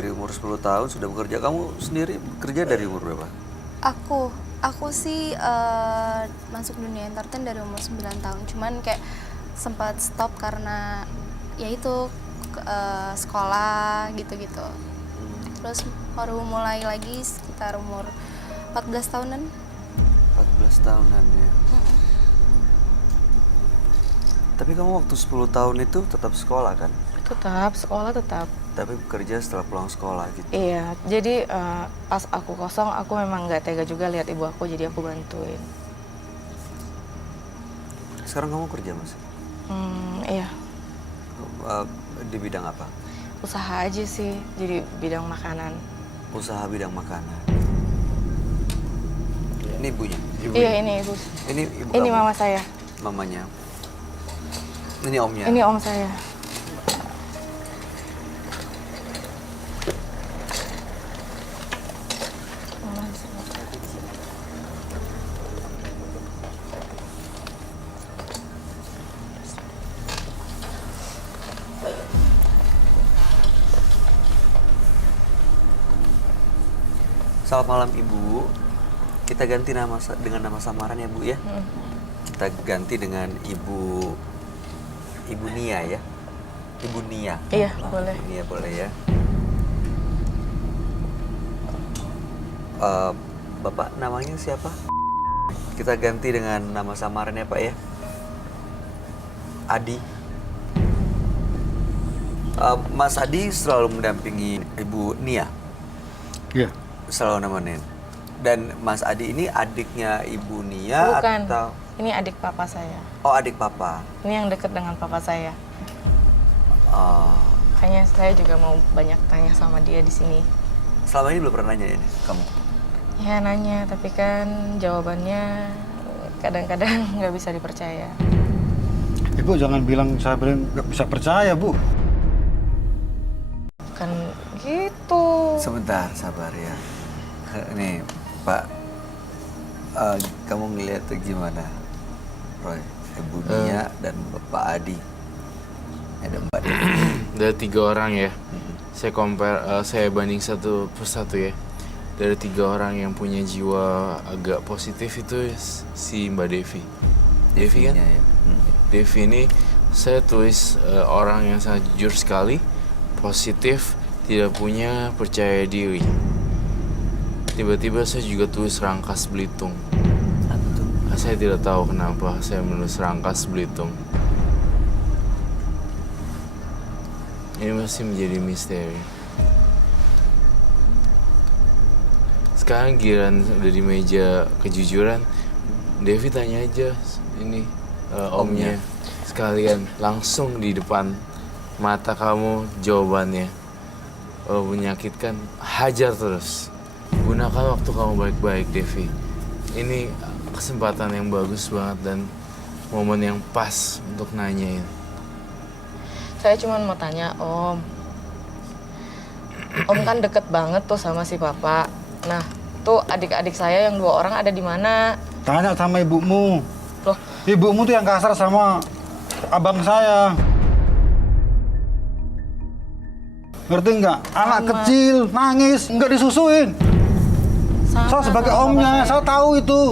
dari umur 10 tahun sudah bekerja. Kamu sendiri bekerja dari umur berapa? Aku sih masuk dunia entertain dari umur 9 tahun. Cuman kayak sempat stop karena ya itu sekolah gitu-gitu. Terus baru mulai lagi sekitar umur 14 tahunan. 14 tahunan ya. Tapi kamu waktu 10 tahun itu tetap sekolah kan? Tetap, sekolah tetap. Tapi bekerja setelah pulang sekolah gitu? Iya, jadi pas aku kosong, aku memang nggak tega juga lihat ibu aku, jadi aku bantuin. Sekarang kamu kerja, Mas? Iya, Di bidang apa? usaha aja sih, jadi bidang makanan. Usaha bidang makanan. Ini ibunya? Iya, ini ibu. Ini ibu Ini kamu? mama saya. Mamanya? Ini omnya? Ini om saya. Selamat malam Ibu. Kita ganti nama dengan nama samaran ya Bu ya. Kita ganti dengan Ibu Nia ya. Ibu Nia. Iya, boleh. Ibu Nia boleh ya. Bapak namanya siapa? Kita ganti dengan nama samaran ya Pak ya. Adi. Mas Adi selalu mendampingi Ibu Nia. Iya. Selalu nemenin. Dan Mas Adi ini adiknya Ibu Nia Bukan, atau? ini adik papa saya. Oh, adik papa. Ini yang deket dengan papa saya. Oh. Kayaknya saya juga mau banyak tanya sama dia di sini. Selama ini belum pernah nanya ini kamu? Ya nanya, tapi kan jawabannya kadang-kadang nggak bisa dipercaya. Ibu jangan bilang saya bilang nggak bisa percaya, Bu. Kan gitu. Sebentar, sabar ya. Nih, Pak. Kamu ngeliat tuh gimana? Roy, Ibu Nia dan Bapak Adi. Ada Mbak Devi. Dari 3 orang ya. Saya banding satu persatu ya. Dari 3 orang yang punya jiwa agak positif itu si Mbak Devi. Devi kan? Devinya ya. Devi ini saya tulis orang yang sangat jujur sekali, positif, tidak punya percaya diri. Tiba-tiba saya juga tulis Rangkas Belitung. Apa tuh? Saya tidak tahu kenapa saya menulis Rangkas Belitung. Ini masih menjadi misteri. Sekarang giliran udah di meja kejujuran, Devi tanya aja ini omnya. Sekalian langsung di depan mata kamu jawabannya. Kalau menyakitkan, hajar terus. Gunakan waktu kamu baik-baik, Devi. Ini kesempatan yang bagus banget dan momen yang pas untuk nanyain. Saya cuma mau tanya Om. Om kan deket banget tuh sama si Papa. Nah, tuh adik-adik saya yang 2 orang ada di mana? Tanya sama ibumu. Loh, Ibumu tuh yang kasar sama abang saya. Ngerti nggak? Anak Sama. kecil nangis nggak disusuin. sama Saya sebagai sama omnya, Papa saya tahu itu.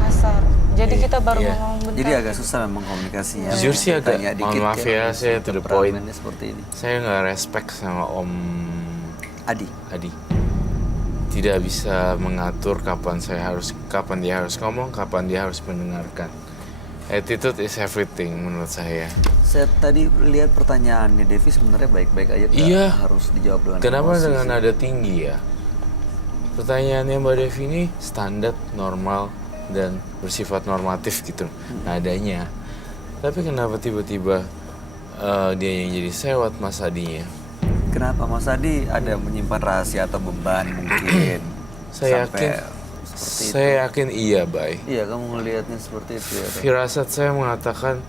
kasar. Jadi kita baru Iya. ngomong bentar. Jadi agak susah memang komunikasinya. Jujur sih agak, Tanya mohon maaf kan, ya, saya to the point. temperamennya seperti ini. Saya nggak respect sama Om Adi. Adi. Tidak bisa mengatur kapan dia harus ngomong, kapan dia harus mendengarkan. Attitude is everything menurut saya. Saya tadi lihat pertanyaannya Devi sebenarnya baik-baik aja. Nggak Iya. harus dijawab dengan Kenapa emosi dengan sih. nada tinggi ya? Pertanyaannya Mbak Devi ini standar, normal, dan bersifat normatif gitu nadanya. Tapi kenapa tiba-tiba dia yang jadi sewot Mas Adinya? Kenapa Mas Adi ada menyimpan rahasia atau beban mungkin? Saya Sampai yakin, seperti itu. saya yakin iya, Bay. Iya, kamu ngelihatnya seperti itu ya. Dok? Firasat saya mengatakan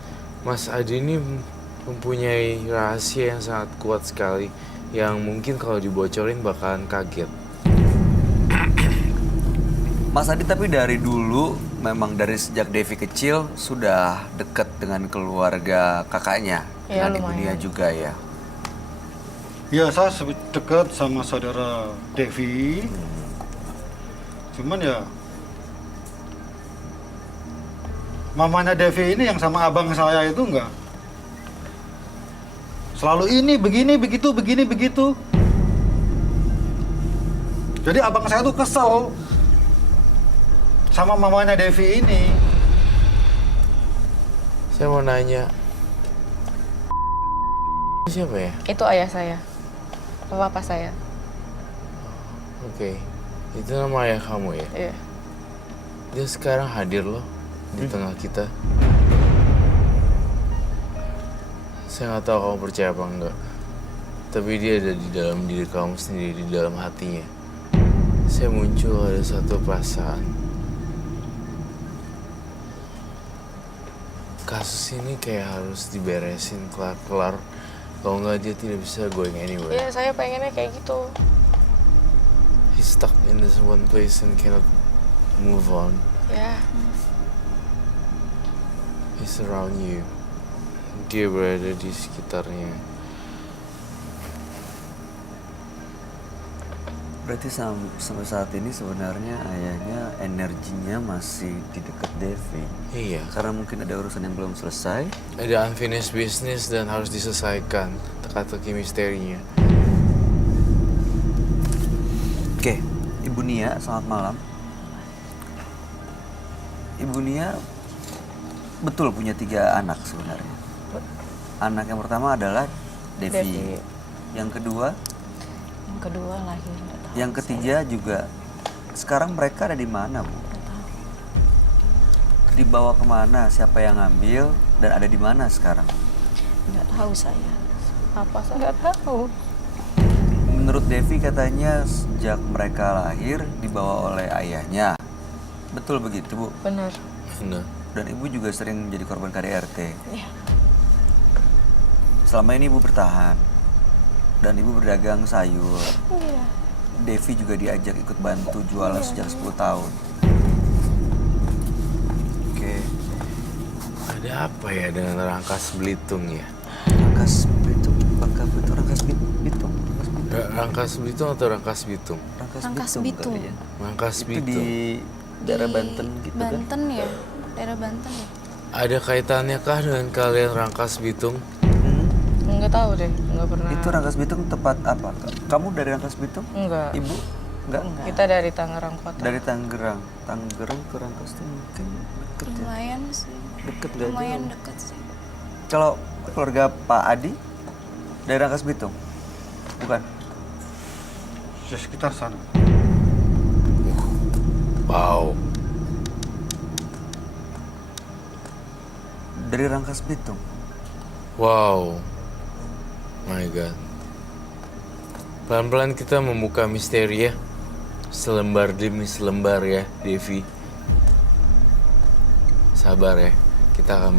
Mas Adi ini mempunyai rahasia yang sangat kuat sekali yang mungkin kalau dibocorin bakalan kaget. Mas Adi tapi dari dulu memang dari sejak Devi kecil sudah dekat dengan keluarga kakaknya, Iya, dengan Ibu lumayan. Nia juga ya. Ya saya dekat sama saudara Devi. Cuman ya mamanya Devi ini yang sama abang saya itu enggak. Selalu ini begini begitu begini begitu. Jadi abang saya tuh kesel sama mamanya Devi ini. Saya mau nanya, siapa ya? Itu ayah saya. Bapak saya. Oke, itu nama ayah kamu ya? Iya. Dia sekarang hadir loh di tengah kita. Saya nggak tahu kamu percaya apa enggak, tapi dia ada di dalam diri kamu sendiri, di dalam hatinya. Saya muncul ada satu perasaan. Kasus ini kayak harus diberesin kelar-kelar. Kalau nggak dia tidak bisa going anywhere. Iya, saya pengennya kayak gitu. He's stuck in this one place and cannot move on. Ya, He's around you. Dia berada di sekitarnya. Berarti sampai saat ini sebenarnya ayahnya energinya masih di dekat Devi. Iya. Karena mungkin ada urusan yang belum selesai. Ada unfinished business dan harus diselesaikan. Teka-teki misterinya. Oke, Ibu Nia, selamat malam. Ibu Nia betul punya 3 anak sebenarnya. Anak yang pertama adalah Devi. Devi. Yang kedua, Yang kedua lahir. nggak tahu. yang ketiga juga. Sekarang mereka ada di mana, Bu? Nggak tahu. Dibawa kemana? Siapa yang ngambil? Dan ada di mana sekarang? Nggak tahu saya. Apa saya nggak tahu. Menurut Devi katanya sejak mereka lahir dibawa oleh ayahnya. Betul begitu, Bu? Benar. Benar. Dan Ibu juga sering menjadi korban KDRT. Iya. Selama ini Ibu bertahan. Dan Ibu berdagang sayur. Iya. Devi juga diajak ikut bantu jualan sejak 10 tahun. Oke. Ada apa ya dengan Rangkas Belitung ya? Rangkas Bitung, Bangka Belitung, Rangkas Bitung. Rangkas Belitung atau Rangkas Bitung? Rangkas Bitung. kali ya. Rangkas Itu Bitung. di daerah Di Banten gitu kan? Banten ya, daerah Banten ya. Ada kaitannya kah dengan kalian Rangkas Bitung? Hmm. Nggak tahu deh, nggak pernah. Itu Rangkas Bitung tempat apa? Kamu dari Rangkas Bitung? Enggak. Ibu? Enggak? Kita dari Tangerang kota. Dari Tangerang. Tangerang ke Rangkas tuh mungkin deket ya? Lumayan sih, Deket gak lumayan jauh? deket sih. Kalau keluarga Pak Adi dari Rangkas Bitung? Bukan? Di sekitar sana. Wow. Dari Rangkas Bitung? Wow. My God. Pelan-pelan kita membuka misteri ya. Selembar demi selembar ya, Devi. Sabar ya. Kita akan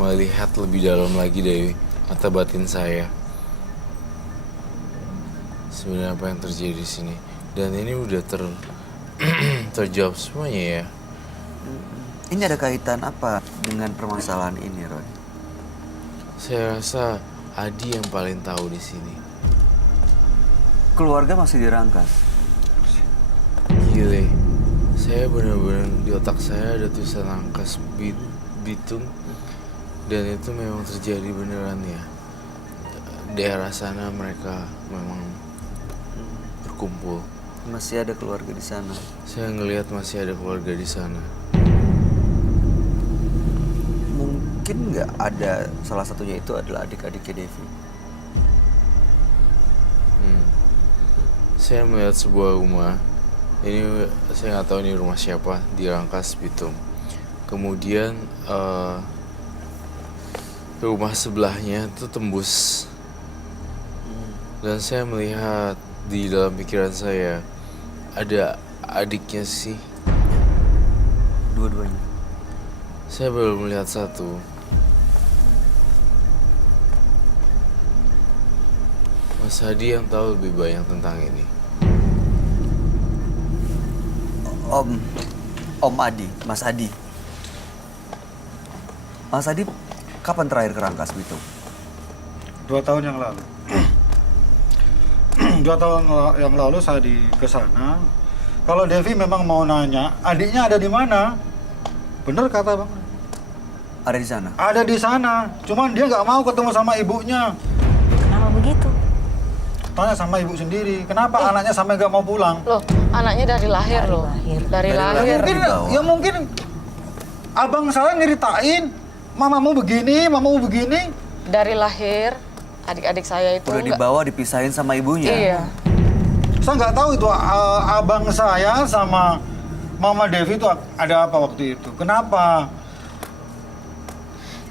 melihat lebih dalam lagi dari mata batin saya. Sebenarnya apa yang terjadi di sini. Dan ini udah terjawab semuanya ya. Ini ada kaitan apa dengan permasalahan ini, Roy? Saya rasa Adi yang paling tahu di sini. Keluarga masih dirangkas. Gile, saya benar-benar di otak saya ada tulisan Rangkas Bitung dan itu memang terjadi beneran ya. Daerah sana mereka memang berkumpul. Masih ada keluarga di sana. Saya ngelihat masih ada keluarga di sana. Mungkin nggak ada, salah satunya itu adalah adik-adiknya Devi. Saya melihat sebuah rumah. Ini saya nggak tahu ini rumah siapa di Rangkas Bitung. Kemudian rumah sebelahnya itu tembus. Dan saya melihat di dalam pikiran saya ada adiknya sih. Dua-duanya. Saya baru melihat satu. Mas Hadi yang tahu lebih banyak tentang ini. Om Adi, Mas Adi. Mas Adi, kapan terakhir ke Rangkas Bitung? 2 tahun yang lalu. 2 tahun yang lalu saya ke sana. Kalau Devi memang mau nanya, adiknya ada di mana? Bener kata Bang. Ada di sana. Ada di sana. Cuman dia nggak mau ketemu sama ibunya. Kenapa begitu? Tanya sama ibu sendiri. Kenapa anaknya sampai nggak mau pulang? Loh, anaknya dari lahir Dari loh. lahir. Dari Dari lahir. lahir. Dibawa. Ya mungkin abang saya nyeritain, mamamu begini. Dari lahir, adik-adik saya itu Udah nggak- dibawa dipisahin sama ibunya. Iya. Saya nggak tahu itu abang saya sama Mama Devi itu ada apa waktu itu. Kenapa?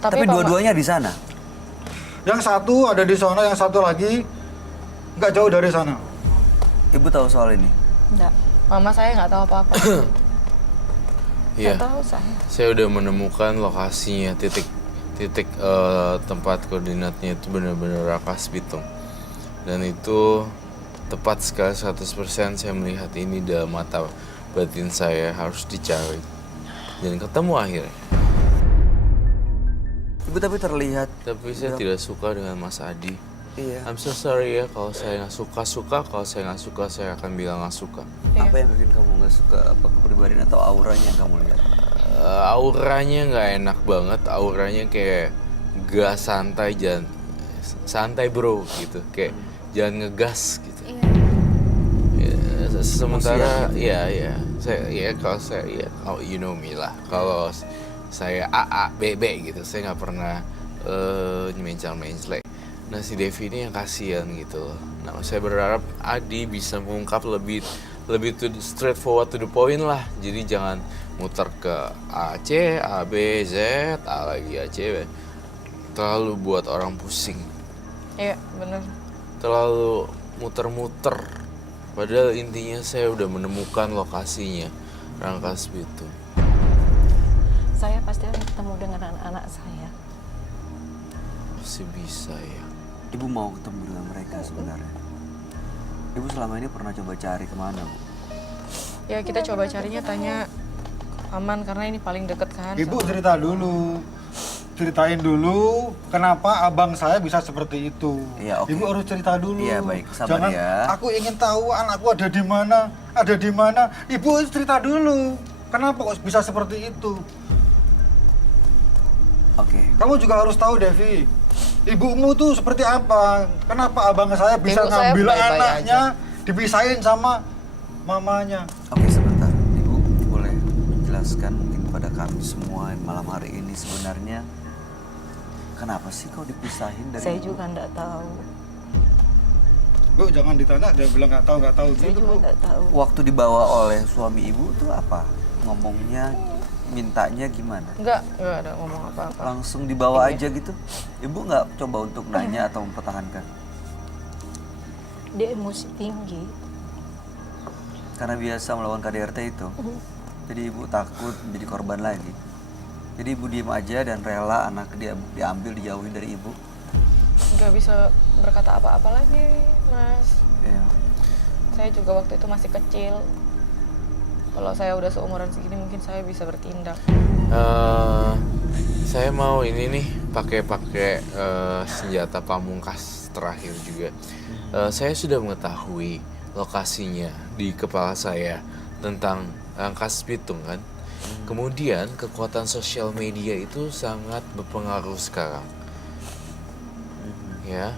Tapi Mama- dua-duanya di sana. Yang satu ada di sana, yang satu lagi nggak jauh dari sana. Ibu tahu soal ini? Enggak. Mama saya nggak tahu apa-apa. Iya. Nggak tahu saya. Saya udah menemukan lokasinya, titik tempat koordinatnya itu benar-benar Rangkas Bitung. Dan itu tepat sekali 100% saya melihat ini dalam mata batin saya harus dicari. Dan ketemu akhirnya. Ibu tapi terlihat. Tapi saya tidak suka dengan Mas Adi. Iya. I'm so sorry ya, kalau saya nggak suka, kalau saya nggak suka, saya akan bilang nggak suka. Apa yang bikin kamu nggak suka? Apa kepribadian atau auranya yang kamu lihat? Auranya nggak enak banget, auranya kayak gak santai, jangan santai bro gitu, kayak jangan ngegas gitu. Iya. Ya, sementara kalau saya you know me lah, kalau saya A B B gitu, saya nggak pernah mencel-mencel. Nah si Devi ini yang kasihan gitu loh. Nah saya berharap Adi bisa mengungkap lebih to straight forward to the point lah. Jadi jangan muter ke A C A B Z A lagi A C B. Terlalu buat orang pusing. Iya, bener. Terlalu muter-muter. Padahal intinya saya udah menemukan lokasinya, Rangkas Bitung. Saya pasti akan ketemu dengan anak-anak saya. Masih bisa ya. Ibu mau ketemu dengan mereka sebenarnya. Ibu selama ini pernah coba cari kemana, Bu? Ya kita coba carinya tanya aman karena ini paling deket kan. Ibu sama- cerita dulu. Ceritain dulu kenapa abang saya bisa seperti itu. Iya, oke. Ibu harus cerita dulu. Iya, baik. Sabar Jangan, ya. aku ingin tahu anakku ada di mana, Ibu harus cerita dulu. Kenapa kok bisa seperti itu? Oke. Kamu juga harus tahu, Devi. Ibumu tuh seperti apa? Kenapa abang saya bisa Ibu saya ngambil baik-baik anaknya, dipisahin sama mamanya? Oke, sebentar. Ibu boleh menjelaskan mungkin pada kami semua malam hari ini sebenarnya kenapa sih kau dipisahin dari Saya ibu? juga enggak tahu. Bu, jangan ditanya, dia bilang nggak tahu Saya gitu, juga Bu. enggak tahu. Waktu dibawa oleh suami ibu tuh apa? Ngomongnya, mintanya gimana? Enggak ada ngomong apa-apa. Langsung dibawa aja gitu? Ibu nggak coba untuk nanya atau mempertahankan? Dia emosi tinggi. Karena biasa melawan KDRT itu. Jadi ibu takut menjadi korban lagi. Jadi ibu diem aja dan rela anak dia diambil, dijauhin dari ibu. Nggak bisa berkata apa-apa lagi, Mas. Ya. Saya juga waktu itu masih kecil. Kalau saya udah seumuran segini mungkin saya bisa bertindak. Saya mau ini nih pakai senjata pamungkas terakhir juga. Saya sudah mengetahui lokasinya di kepala saya tentang Rangkas Bitung kan. Kemudian kekuatan sosial media itu sangat berpengaruh sekarang. Ya,